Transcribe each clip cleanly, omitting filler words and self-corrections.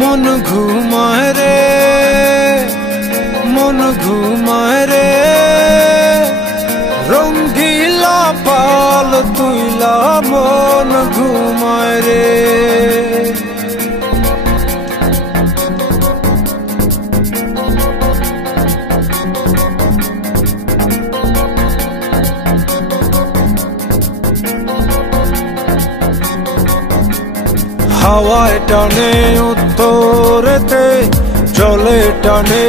मन घुमाए रे मन घुमाए रे रंगीला पाल तुइला मन घुमाए रे হাওয়ায় টানে উত্তরেতে জলে টানে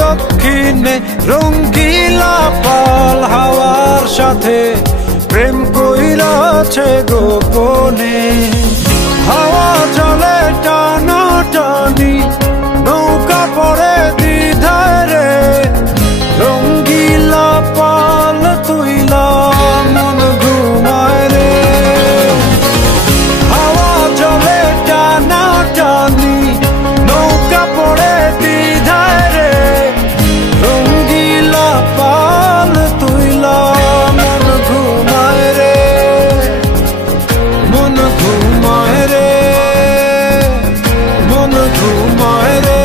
দক্ষিণে রঙ্গিলা পাল হাওয়ার সাথে প্রেম কইরাছে গোপনে হাওয়া চলে টানা টানি নৌকা পড়ে দ্বিধায় রে রঙ্গিলা পাল তুইলা মন ঘুমায় রে নৌকা পড়ে দ্বিধায় রে রঙ্গিলা পাল তুইলা মন ঘুমায় রে মন ঘুমায় রে মন ঘুমায় রে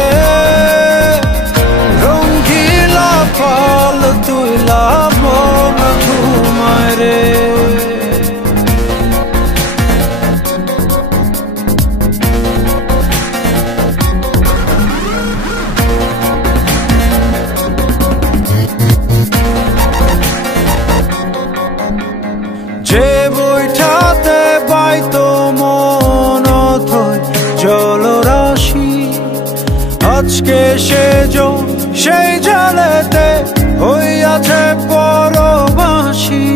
রঙ্গিলা পাল তুইলা মন ঘুমায় রে যে বইটাতে বাইতো মন অথই জলরাশি আজকে সেই জলেতে হইয়াছে পরবাসী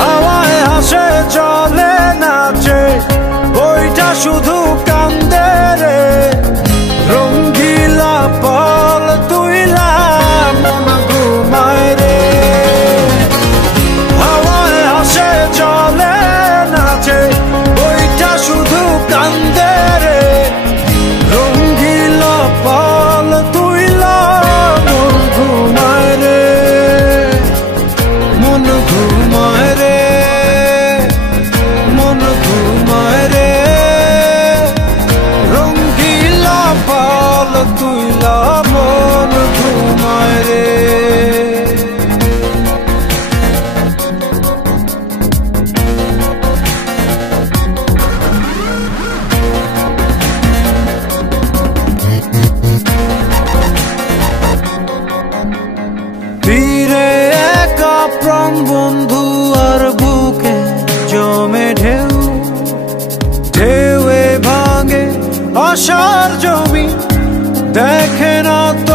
হাওয়ায় হাসে চলে নাচে বইটা শুধু কান্দে রে রঙ্গিলা পাল তুইলা মন ঘুমায় রে হাওয়ায় হাসে চলে নাচে বইটা শুধু কান্দে রে রঙ্গিলা পাল তুইলা মন ঘুমায় রে মন ঘুমায় রে মন ঘুমায় রে রঙ্গিলা পাল তুইলা মন ঘুমায় রে তীরে একা প্রাণ বন্ধু আর বুকে জমে ঢেউ ঢেউয়ে ভাঙে আশার জমি দেখে না তো